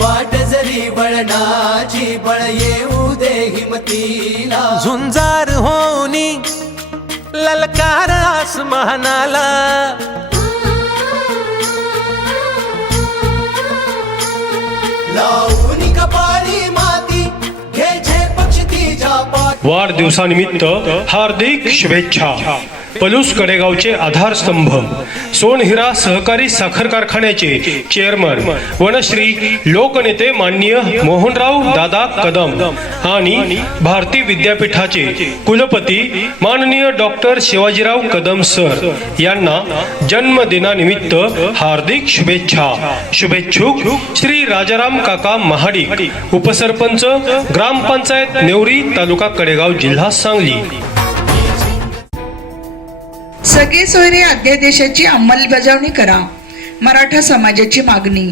वाट जरी वळणाची बळ येऊ दे हिमतीला. झुंजार होनी ललकार आसमानाला. लावून कपाळी माती घे पाठी वाढदिवसानिमित्त हार्दिक शुभेच्छा. पलूस कडेगावचे आधारस्तंभ. सोनहिरा सहकारी साखर कारखान्याचे चेअरमन वनश्री लोकनेते माननीय मोहनराव दादा कदम आणि भारती विद्यापीठाचे कुलपती माननीय डॉक्टर शिवाजीराव कदम सर यांना जन्मदिनानिमित्त हार्दिक शुभेच्छा. शुभेच्छुक श्री राजाराम काका महाडिक उपसरपंच ग्रामपंचायत नेवरी तालुका कडेगाव जिल्हा सांगली. सगळे सोयरे अध्यादेशाची अंमलबजावणी करा. मराठा समाजाची मागणी.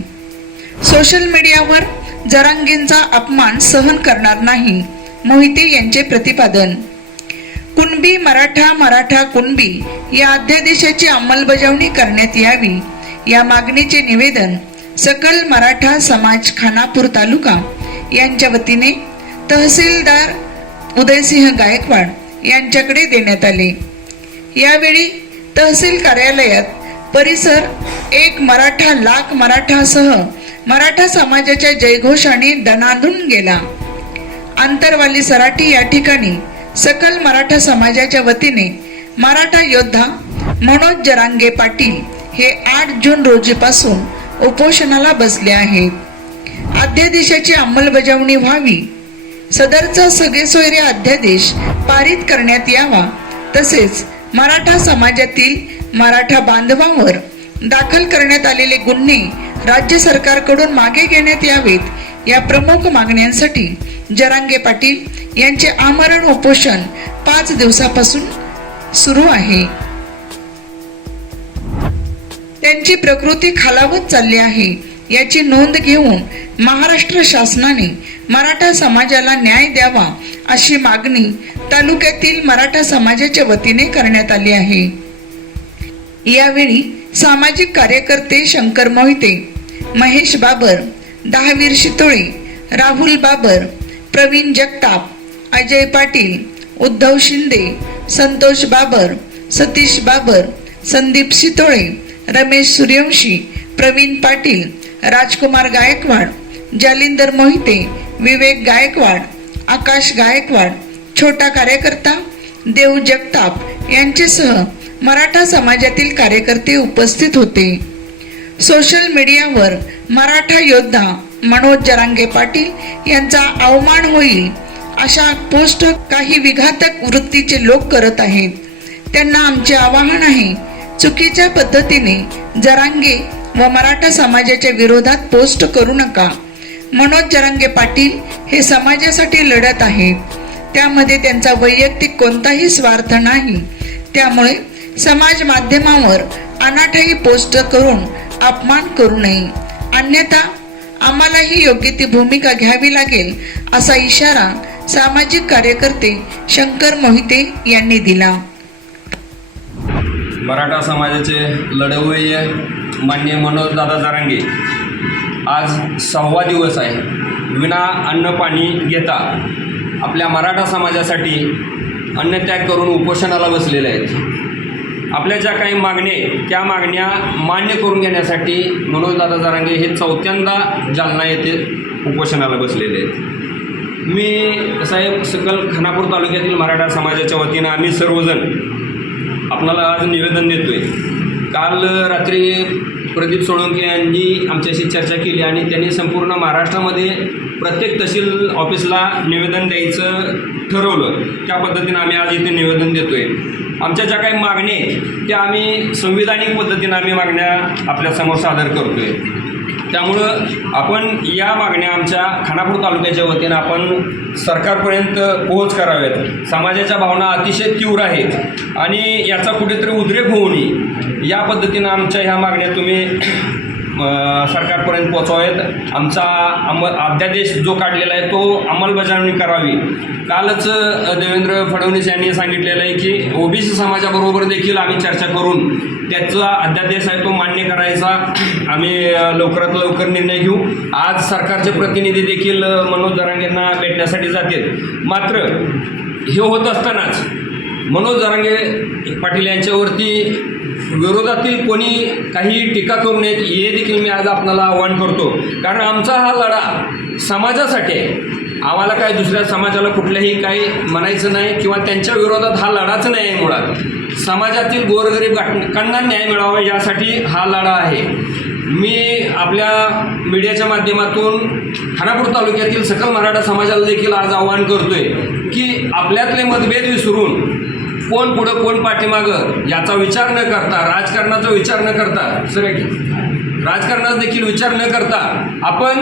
सोशल मीडियावर जरांगींचा अपमान सहन करणार नाही मोहिते यांचे प्रतिपादन. कुणबी मराठा मराठा कुणबी या अध्यादेशाची अंमलबजावणी करण्यात यावी या मागणीचे निवेदन सकल मराठा समाज खानापूर तालुका यांच्या वतीने तहसीलदार उदयसिंह गायकवाड यांच्याकडे देण्यात आले. यावेळी तहसील कार्यालयात परिसर एक मराठा लाख मराठासह मराठा समाजाच्या जयघोषाने दणानून गेला. आंतरवाली सराठी या ठिकाणी सकल मराठा समाजाच्या वतीने मराठा योद्धा मनोज जरांगे पाटील हे आठ जून रोजीपासून उपोषणाला बसले आहेत अध्यादेशाची अंमलबजावणी व्हावी सदरचा सगळे सोयरे अध्यादेश पारित करण्यात यावा तसेच मराठा समाजातील मराठा बांधवांवर दाखल करण्यात आलेले गुन्हे राज्य सरकारकडून मागे घेण्यात यावेत या प्रमुख मागण्यांसाठी जरांगे पाटील यांचे आमरण उपोषण पाच दिवसापासून सुरू आहे. त्यांची प्रकृती खालावत चालली आहे याची नोंद घेऊन महाराष्ट्र शासनाने मराठा समाजाला न्याय द्यावा अशी मागणी तालुक्यातील मराठा समाजाच्या वतीने करण्यात आली आहे. यावेळी सामाजिक कार्यकर्ते शंकर मोहिते महेश बाबर दहावीर शितोळे राहुल बाबर प्रवीण जगताप अजय पाटील उद्धव शिंदे संतोष बाबर सतीश बाबर संदीप शितोळे रमेश सूर्यवंशी प्रवीण पाटील राजकुमार गायकवाड जालिंदर मोहिते विवेक गायकवाड आकाश गायकवाड छोटा कार्यकर्ता देव जगताप यांच्यासह मराठा समाजातील कार्यकर्ते उपस्थित होते. सोशल मीडियावर मराठा योद्धा मनोज जरांगे पाटील यांचा अवमान होईल अशा पोस्ट काही विघातक वृत्तीचे लोक करत आहेत. त्यांना आमचे आवाहन आहे चुकीच्या पद्धतीने जरांगे व मराठा समाजाच्या विरोधात पोस्ट करू नका. मनोज जरांगे पाटील हे समाजासाठी लढत आहेत. त्यामध्ये त्यांचा वैयक्तिक कोणताही स्वार्थ नाही. त्यामुळे समाज माध्यमावर अनाठाई पोस्ट करून अपमान करू नये. अन्यथा आम्हालाही योग्य ती भूमिका घ्यावी लागेल असा इशारा सामाजिक कार्यकर्ते शंकर मोहिते यांनी दिला. मराठा समाजाचे लढवय्य मान्य मनोज दादा जारांगे आज सहावा दिवस आहे. विना अन्न पाणी घेता आपल्या मराठा समाजासाठी अन्नत्याग करून उपोषणाला बसलेले आहेत. आपल्या ज्या काही मागण्या आहेत त्या मागण्या मान्य करून घेण्यासाठी मनोज दादा जारांगे हे चौथ्यांदा जालना येथे उपोषणाला बसलेले आहेत. मी साहेब सकल खानापूर तालुक्यातील मराठा समाजाच्या वतीनं आम्ही सर्वजण आपणाला आज निवेदन देतोय. काल रात्री प्रदीप सोळंकी यांनी आमच्याशी चर्चा केली आणि त्यांनी संपूर्ण महाराष्ट्रामध्ये प्रत्येक तहसील ऑफिसला निवेदन द्यायचं ठरवलं. त्या पद्धतीनं आम्ही आज इथे निवेदन देतोय. आमच्या ज्या काही मागण्या आहेत त्या आम्ही संविधानिक पद्धतीनं आम्ही मागण्या आपल्यासमोर सादर करतोय. त्यामुळं आपण या मागण्या आमच्या खानापूर तालुक्याच्या वतीनं आपण सरकारपर्यंत पोहोच कराव्यात. समाजाच्या भावना अतिशय तीव्र आहेत. आणि याचा कुठेतरी उद्रेक होऊ नये. या पद्धतीनं आमच्या ह्या मागण्या तुम्ही सरकारपर्यंत पोचवावेत आमचा अंम अध्यादेश जो काढलेला आहे तो अंमलबजावणी करावी. कालच देवेंद्र फडणवीस यांनी सांगितलेलं आहे की ओबीसी समाजाबरोबर देखील आम्ही चर्चा करून त्याचा अध्यादेश आहे तो मान्य करायचा. आम्ही लवकरात लवकर निर्णय घेऊ. आज सरकारचे प्रतिनिधी देखील मनोज दरांगेंना भेटण्यासाठी जातील. मात्र हे होत असतानाच मनोज जरांगे पाटील यांच्यावरती विरोधातील कोणी काही टीका करू नयेत हे देखील मी आज आपणाला आव्हान करतो. कारण आमचा हा लढा समाजासाठी आहे. आम्हाला काय दुसऱ्या समाजाला कुठल्याही काही म्हणायचं नाही किंवा त्यांच्या विरोधात हा लढाच नाही आहे मुळात. समाजातील गोरगरीब घटकांना न्याय मिळावा यासाठी हा लढा आहे. मी आपल्या मीडियाच्या माध्यमातून खानापूर तालुक्यातील सकल मराठा समाजाला देखील आज आवाहन करतोय की आपल्यातले मतभेद विसरून कोण पुढं कोण पाठीमागं? याचा विचार न करता राजकारणाचा विचार न करता सर राजकारणाचा देखील विचार न करता आपण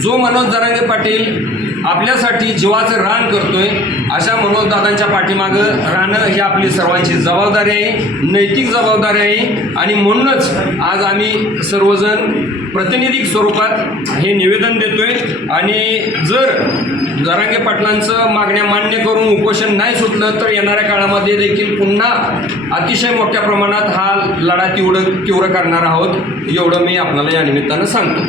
जो मनोज दरांगे पाटील आपल्यासाठी जीवाचं रान करतोय अशा मनोजदादांच्या पाठीमागं राहणं ही आपली सर्वांची जबाबदारी आहे नैतिक जबाबदारी आहे. आणि म्हणूनच आज आम्ही सर्वजण प्रतिनिधिक स्वरूपात हे निवेदन देतोय. आणि जर जरांगे पाटलांचं मागण्या मान्य करून उपोषण नाही सुटलं तर येणाऱ्या काळामध्ये देखील पुन्हा अतिशय मोठ्या प्रमाणात हा लढा तीव्र तीव्र करणार आहोत. एवढं मी आपल्याला या निमित्तानं सांगतो.